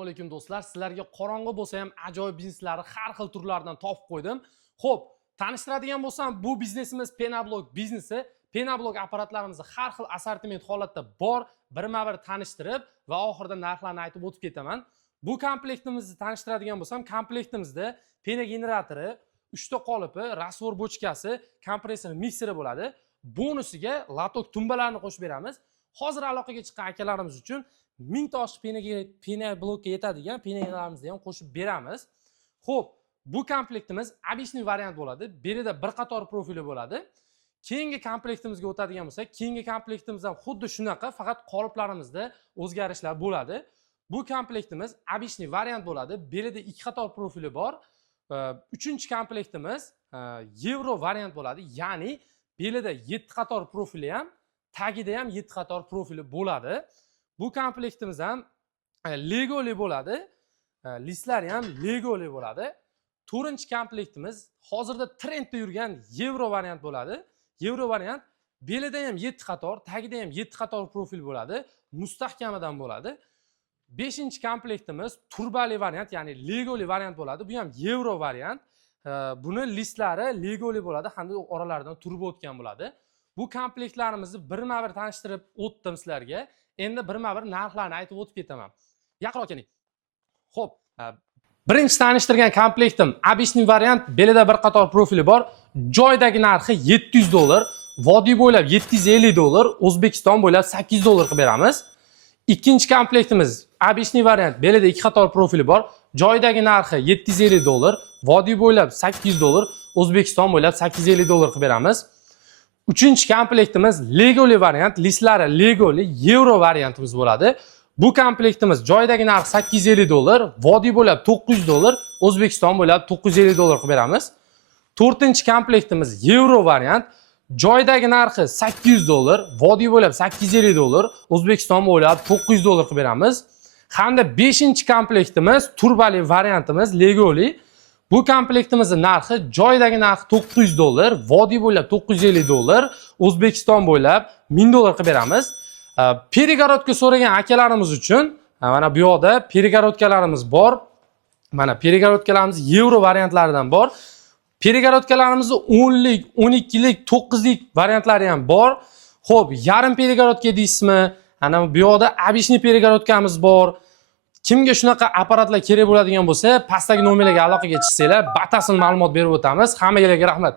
Assalomu alaykum do'stlar. Sizlarga qorong'i bo'lsa ham ajoyib bizneslari har xil turlaridan topib qo'ydim. Xo'p, tanishtiradigan bo'lsam, bu biznesimiz Penablok biznesi. Penablok apparatlarimizni har xil assortiment holatda bor, birma-bir tanishtirib va oxirida narxlarni aytib o'tib ketaman. Bu komplektimizni tanishtiradigan bo'lsam, komplektimizda pena generatori, 3 ta qolipi, rasvor bochkasi, kompressor mikseri bo'ladi. Bonusiga latok tumbalarini qo'shib beramiz. Hozir aloqaga chiqqan akalarimiz uchun 1000 ta oshiq pena blokka yetadigan penalarimizni ham qo'shib beramiz. Xo'p, bu komplektimiz обычный variant bo'ladi. Bu yerda bir qator profili bo'ladi. Keyingi komplektimizga o'tadigan bo'lsak, keyingi komplektimiz ham xuddi shunaqa, faqat qoliplarimizda o'zgarishlar bo'ladi. Bu komplektimiz обычный variant bo'ladi. Bu yerda ikki qator profili bor. Uchinchi komplektimiz Euro variant bo'ladi. Ya'ni bu yerda 7 qator profili ham, tagida ham 7 qator profili bo'ladi. Bu komplektimiz ham Legoli bo'ladi. Listlari ham Legoli bo'ladi. 4-chi komplektimiz hozirda trendda yurgan Euro variant bo'ladi. Euro variant belida ham 7 qator, tagida ham 7 qator profil bo'ladi. Mustahkamidan bo'ladi. 5-chi komplektimiz turbali variant, ya'ni Legoli variant bo'ladi. Bu ham Euro variant. Buni listlari Legoli bo'ladi, hamda oralaridan turib o'tgan bo'ladi. Bu komplektlarimizni birma-bir tanishtirib o'tdim sizlarga. Endi birma-bir narxlarni aytib o'tib ketaman. Yaqinroq keling. Xo'p, birinchi tanishtirgan komplektim обычный variant, belida bir qator profili bor. Joydagi narxi $700, vodiy bo'ylab $750, O'zbekiston bo'ylab $800 qilib beramiz. Ikkinchi komplektimiz обычный variant, belida ikki qator profili bor. Joydagi narxi $750, vodiy bo'ylab $800, O'zbekiston bo'ylab $850 qilib beramiz. Uchinchi komplektimiz Legoli variant, listlari Legoli, Euro variantimiz bo'ladi. Bu komplektimiz joydagi narxi $850, vodiy bo'ylab $900, O'zbekiston bo'ylab $950 qilib beramiz. 4-chi komplektimiz Euro variant, joydagi narxi $800, vodiy bo'ylab $850, O'zbekiston bo'ylab $900 qilib beramiz. Hamda 5-chi komplektimiz turbali variantimiz Legoli. Bu komplektimizning narxi joydagi narxi $900, vodiy bo'ylab $950, O'zbekiston bo'ylab $1000 qilib beramiz. Perigorodka so'ragan akalarimiz uchun mana bu yoqda perigorodkalarimiz bor. Mana perigorodkalarimiz Euro variantlaridan bor. Perigorodkalarimizni 10lik, 12lik, 9lik variantlari ham bor. Xo'p, yarim perigorodka deysizmi? Ana bu yoqda обычный perigorodkamiz bor. Kimga shunaqa apparatlar kerak bo'ladigan bo'lsa, pastdagi nomerlarga aloqaga chiqsanglar, batafsil ma'lumot berib o'tamiz. Hammaga rahmat.